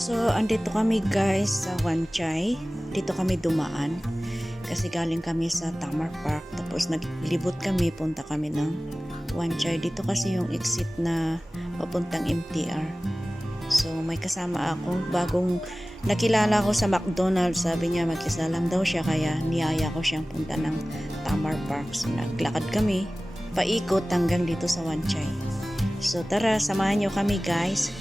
So, andito kami guys sa Wanchay. Dito kami dumaan. Kasi galing kami sa Tamar Park. Tapos naglibot kami, punta kami ng Wanchay. Dito kasi yung exit na papuntang MTR. So, may kasama ako. Bagong nakilala ko sa McDonald's. Sabi niya magkisalang daw siya. Kaya niyaya ko siyang punta ng Tamar Park. So, naglakad kami. Paikot hanggang dito sa Wanchay. So, tara, samahan niyo kami guys.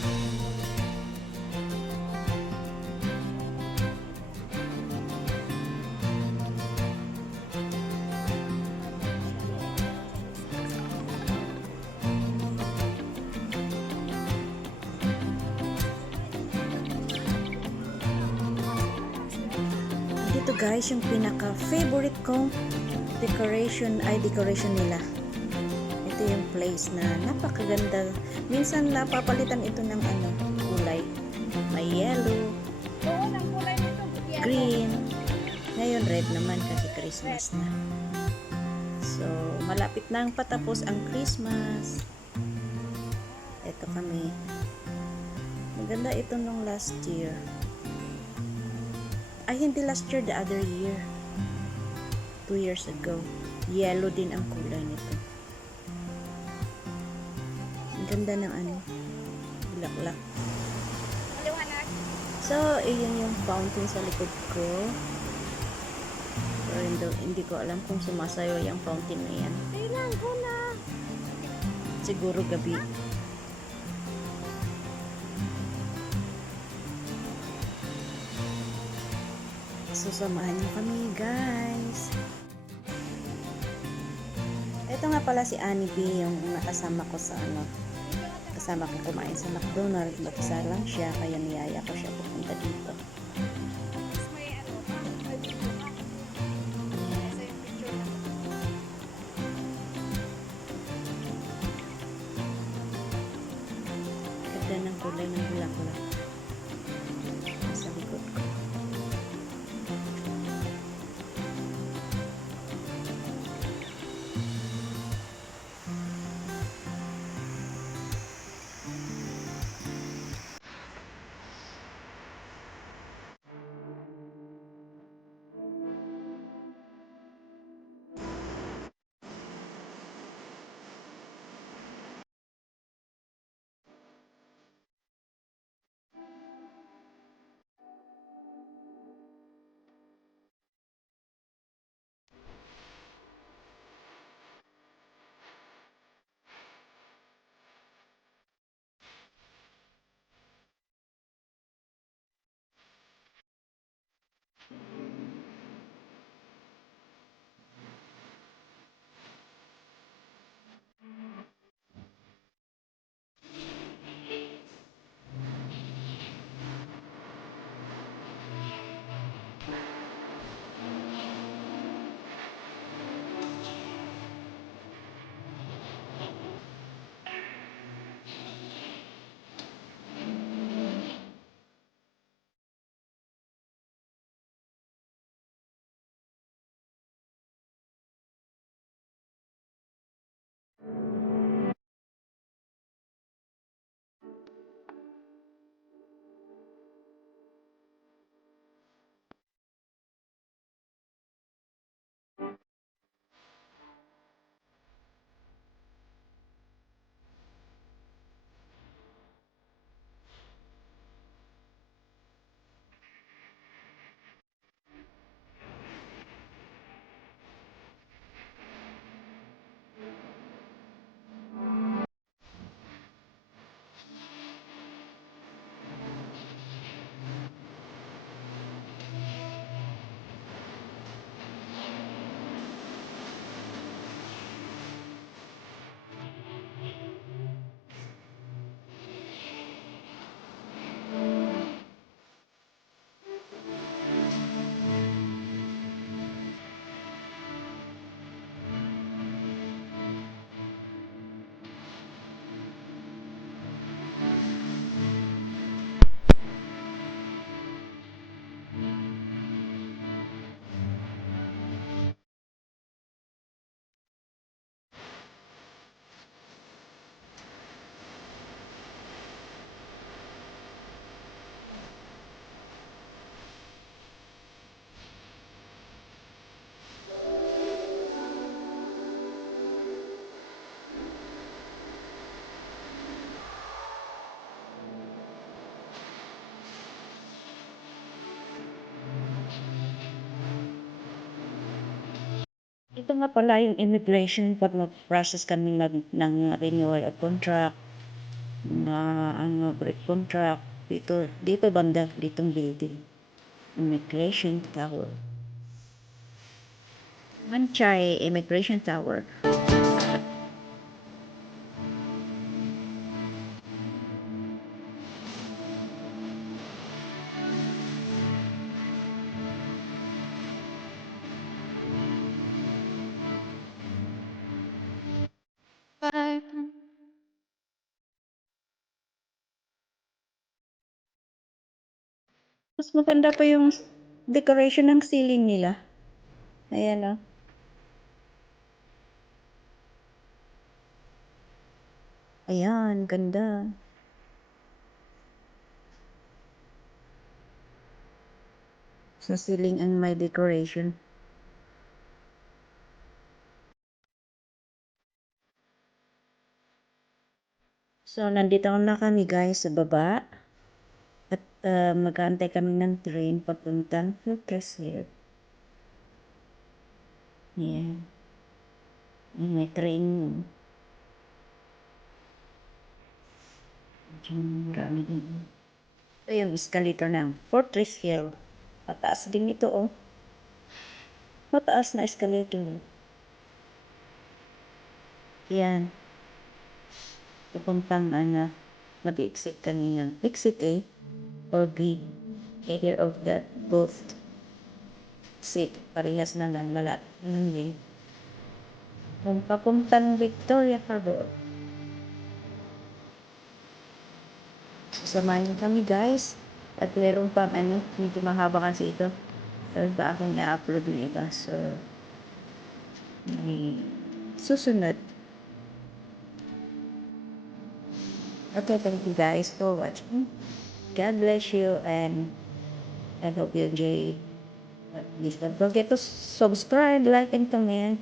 Dito guys, yung pinaka favorite kong decoration nila. Ito yung place na napakaganda. Minsan napapalitan ito ng kulay. May yellow, green. Ngayon red naman kasi Christmas na. So, malapit na ang patapos ang Christmas. Ito kami. Maganda ito nung last year. Ay, hindi last year, the other year. 2 years ago. Yellow din ang kulay nito. Ang ganda ng bulaklak. So, iyon yung fountain sa likod ko. Pero hindi ko alam kung sumasayo yung fountain na yan. Kailan ko na? Siguro gabi. Susamahan niyo kami guys. Ito nga pala si Annie B, yung nakasama ko sa kasama ko kumain sa McDonald's. Mag-isa lang siya, kaya niyaya ko siya pupunta dito. Ganda ng kulay ng bulaklak. Ito nga pala yung immigration pag mag-process kami ng renewal of contract, na break contract, dito banda, ditong building. Immigration Tower. Manchay Immigration Tower. Bye. Mas maganda pa yung decoration ng ceiling nila. Ayan o. Ayan, ganda. Sa ceiling ang may decoration. So, nandito na kami guys sa baba. At mag-aantay kami ng train papuntang Hilcrest. Ayan. May train. Marami din. Ito yung escalator ng Fortress Hill. Mataas din ito oh. Mataas na escalator. Yan. Pupuntang mag-exit kanina. Exit A or B. Either of that. Both. Exit. Parehas na lang. Lalat. Kung papuntang Victoria Harbor. Sasamahin kami guys. At meron pang medyo mahaba kasi ito. Meron pa akong na-upload ng iba. So, may susunod. Okay, thank you guys for watching. God bless you and I hope you enjoy. Please don't forget to subscribe, like, and comment.